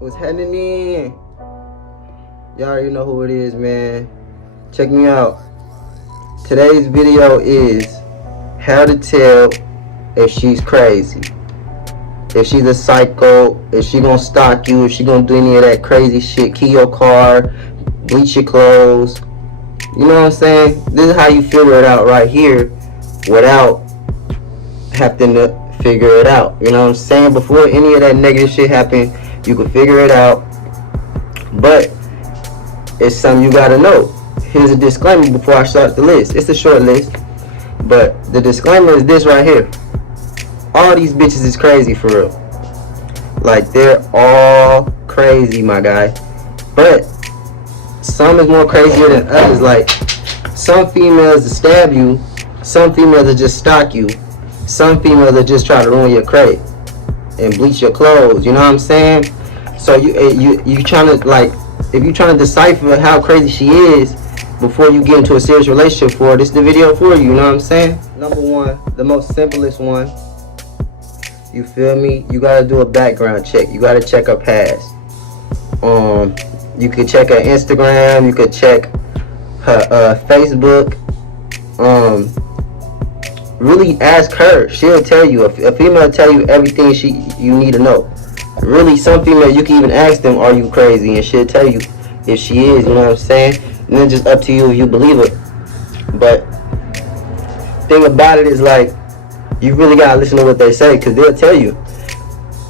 What's happening? Y'all already know who it is, man. Check me out. Today's video is how to tell if she's crazy. If she's a psycho, if she gonna stalk you, if she gonna do any of that crazy shit, key your car, bleach your clothes. You know what I'm saying? This is how you figure it out right here without having to figure it out. You know what I'm saying? Before any of that negative shit happen, you can figure it out. But it's something you gotta know. Here's a disclaimer before I start the list. It's a short list, but the disclaimer is this right here. All these bitches is crazy for real. Like, they're all crazy, my guy. But some is more crazier than others. Like, some females will stab you, some females will just stalk you, some females will just try to ruin your credit and bleach your clothes. You know what I'm saying? So you trying to, like, if you trying to decipher how crazy she is before you get into a serious relationship for her, this is the video for you. You know what I'm saying? Number one, the most simplest one. You feel me? You gotta do a background check. You gotta check her past. You could check her Instagram. You could check her Facebook. Really ask her. She'll tell you. A female will tell you everything you need to know. Really, some female you can even ask them, "Are you crazy?" and she'll tell you if she is. You know what I'm saying? And then just up to you if you believe it. But thing about it is, like, you really gotta listen to what they say, because they'll tell you.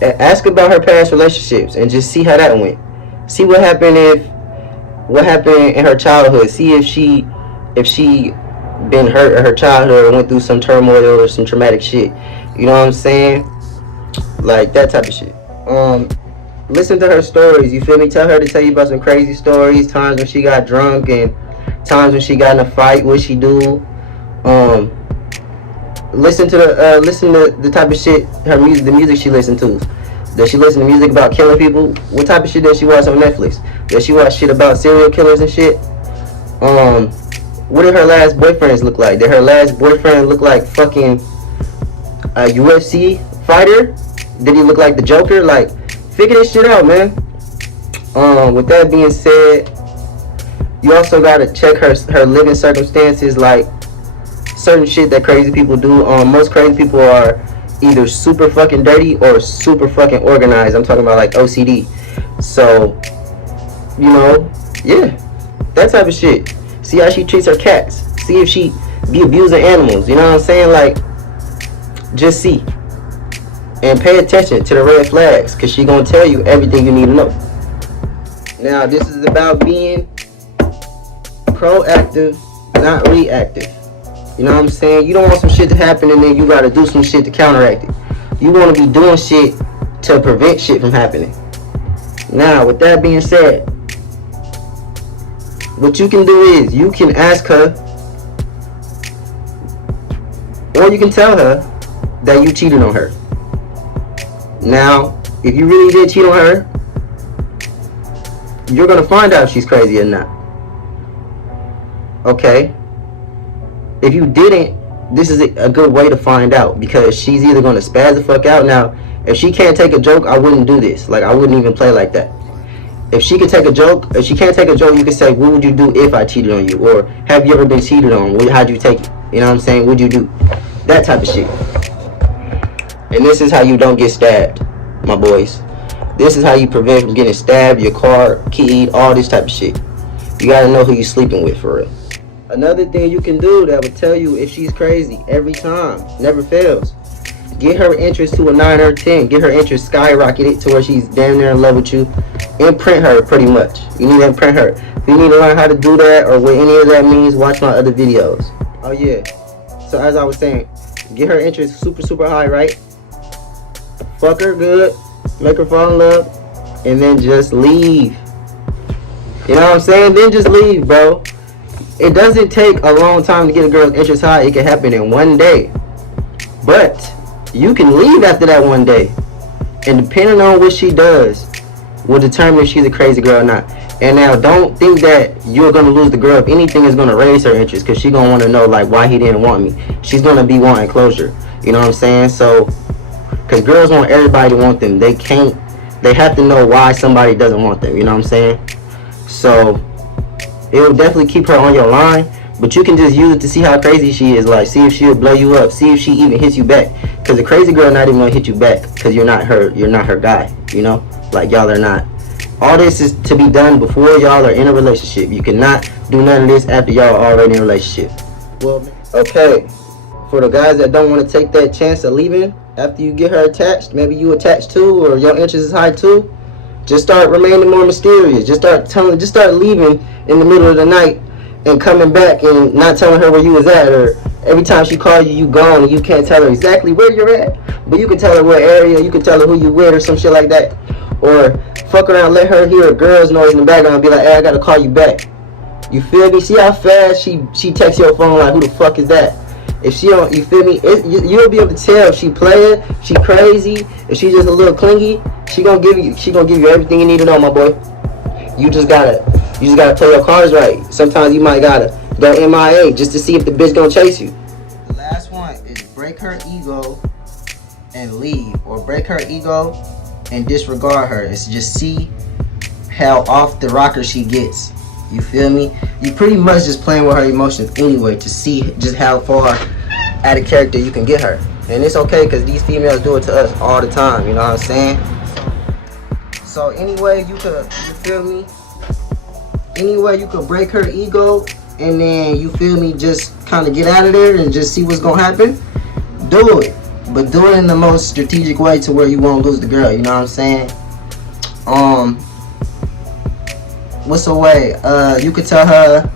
Ask about her past relationships and just see how that went. See what happened in her childhood. See if she been hurt in her childhood or went through some turmoil or some traumatic shit. You know what I'm saying? Like, that type of shit. Listen to her stories. You feel me? Tell her to tell you about some crazy stories. Times when she got drunk and times when she got in a fight. What she do? Listen to the type of shit the music she listen to. Does she listen to music about killing people? What type of shit does she watch on Netflix? Does she watch shit about serial killers and shit? What did her last boyfriends look like? Did her last boyfriend look like fucking a UFC fighter? Did he look like the Joker? Like, figure this shit out, man. With that being said, you also gotta check her living circumstances, like certain shit that crazy people do. Most crazy people are either super fucking dirty or super fucking organized. I'm talking about like OCD. So, you know, yeah, that type of shit. See how she treats her cats. See if she be abusing animals. You know what I'm saying? Like, just see. And pay attention to the red flags, because she gonna tell you everything you need to know. Now, this is about being proactive, not reactive. You know what I'm saying? You don't want some shit to happen and then you gotta do some shit to counteract it. You want to be doing shit to prevent shit from happening. Now, with that being said, what you can do is you can ask her, or you can tell her that you cheated on her. Now, if you really did cheat on her, you're gonna find out if she's crazy or not. Okay? If you didn't, this is a good way to find out, because she's either going to spaz the fuck out. Now, if she can't take a joke, I wouldn't do this. Like, I wouldn't even play like that. If she can take a joke, if she can't take a joke, you can say, what would you do if I cheated on you? Or, have you ever been cheated on? How'd you take it? You know what I'm saying? What'd you do? That type of shit. And this is how you don't get stabbed, my boys. This is how you prevent from getting stabbed, your car keyed, all this type of shit. You gotta know who you're sleeping with, for real. Another thing you can do that will tell you if she's crazy every time, never fails. Get her interest to a 9 or 10. Get her interest skyrocketed to where she's damn near in love with you. Imprint her, pretty much. You need to imprint her. If you need to learn how to do that or what any of that means, watch my other videos. Oh yeah. So as I was saying, get her interest super, super high, right? Fuck her good. Make her fall in love. And then just leave. You know what I'm saying? Then just leave, bro. It doesn't take a long time to get a girl's interest high. It can happen in one day. But you can leave after that one day. And depending on what she does will determine if she's a crazy girl or not. And now, don't think that you're going to lose the girl. If anything, is going to raise her interest, because she's going to want to know, like, why he didn't want me. She's going to be wanting closure. You know what I'm saying? So, because girls want everybody to want them. They can't they have to know why somebody doesn't want them, you know what I'm saying? So it will definitely keep her on your line, but you can just use it to see how crazy she is. Like, see if she'll blow you up, see if she even hits you back, because the crazy girl not even gonna hit you back because you're not her guy, you know? Like, y'all are not. All this is to be done before y'all are in a relationship. You cannot do none of this after y'all are already in a relationship. Well, okay, for the guys that don't want to take that chance of leaving after you get her attached, maybe you attached too, or your interest is high too, just start remaining more mysterious. Just start leaving in the middle of the night and coming back and not telling her where you was at, or every time she calls you, you gone and you can't tell her exactly where you're at, but you can tell her what area, you can tell her who you with or some shit like that. Or fuck around, let her hear a girl's noise in the background and be like, hey, I gotta call you back. You feel me? See how fast she texts your phone like, who the fuck is that? If she don't, you feel me? You'll be able to tell if she playing, she crazy, if she just a little clingy. She gonna give you everything you need to know, my boy. You just gotta play your cards right. Sometimes you might gotta go MIA just to see if the bitch gonna chase you. The last one is break her ego and leave, or break her ego and disregard her. It's just see how off the rocker she gets. You feel me? You pretty much just playing with her emotions anyway to see just how far out of character you can get her. And it's okay because these females do it to us all the time, you know what I'm saying? So anyway, you feel me? Anyway, you could break her ego and then, you feel me, just kind of get out of there and just see what's gonna happen. Do it. But do it in the most strategic way to where you won't lose the girl, you know what I'm saying? What's the way? You could tell her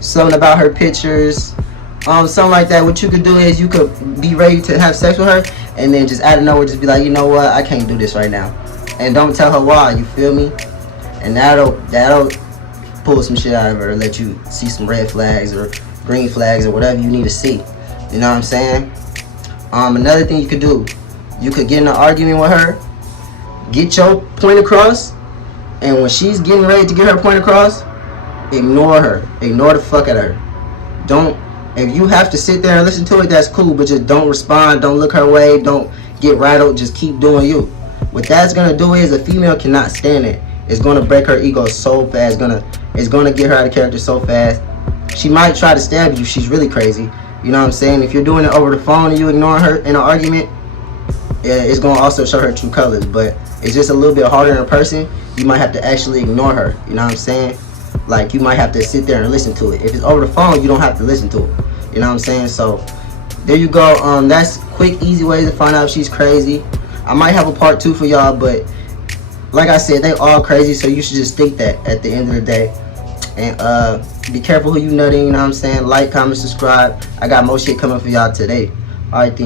something about her pictures, something like that. What you could do is you could be ready to have sex with her, and then just out of nowhere, just be like, you know what, I can't do this right now, and don't tell her why. You feel me? And that'll pull some shit out of her, let you see some red flags or green flags or whatever you need to see. You know what I'm saying? Another thing you could do, you could get in an argument with her, get your point across. And when she's getting ready to get her point across, ignore her. Ignore the fuck out of her. Don't, if you have to sit there and listen to it, that's cool, but just don't respond, don't look her way, don't get rattled, just keep doing you. What that's gonna do is a female cannot stand it. It's gonna break her ego so fast, it's gonna get her out of character so fast. She might try to stab you, she's really crazy. You know what I'm saying? If you're doing it over the phone and you ignore her in an argument, it's gonna also show her true colors, but it's just a little bit harder in person. You might have to actually ignore her, you know what I'm saying? Like, you might have to sit there and listen to it. If it's over the phone, you don't have to listen to it, you know what I'm saying? So there you go. That's quick, easy ways to find out if she's crazy. I might have a part 2 for y'all, but like I said, they all crazy, so you should just think that at the end of the day. And be careful who you nutting, you know what I'm saying? Like, comment, subscribe. I got more shit coming for y'all today. Alright, then.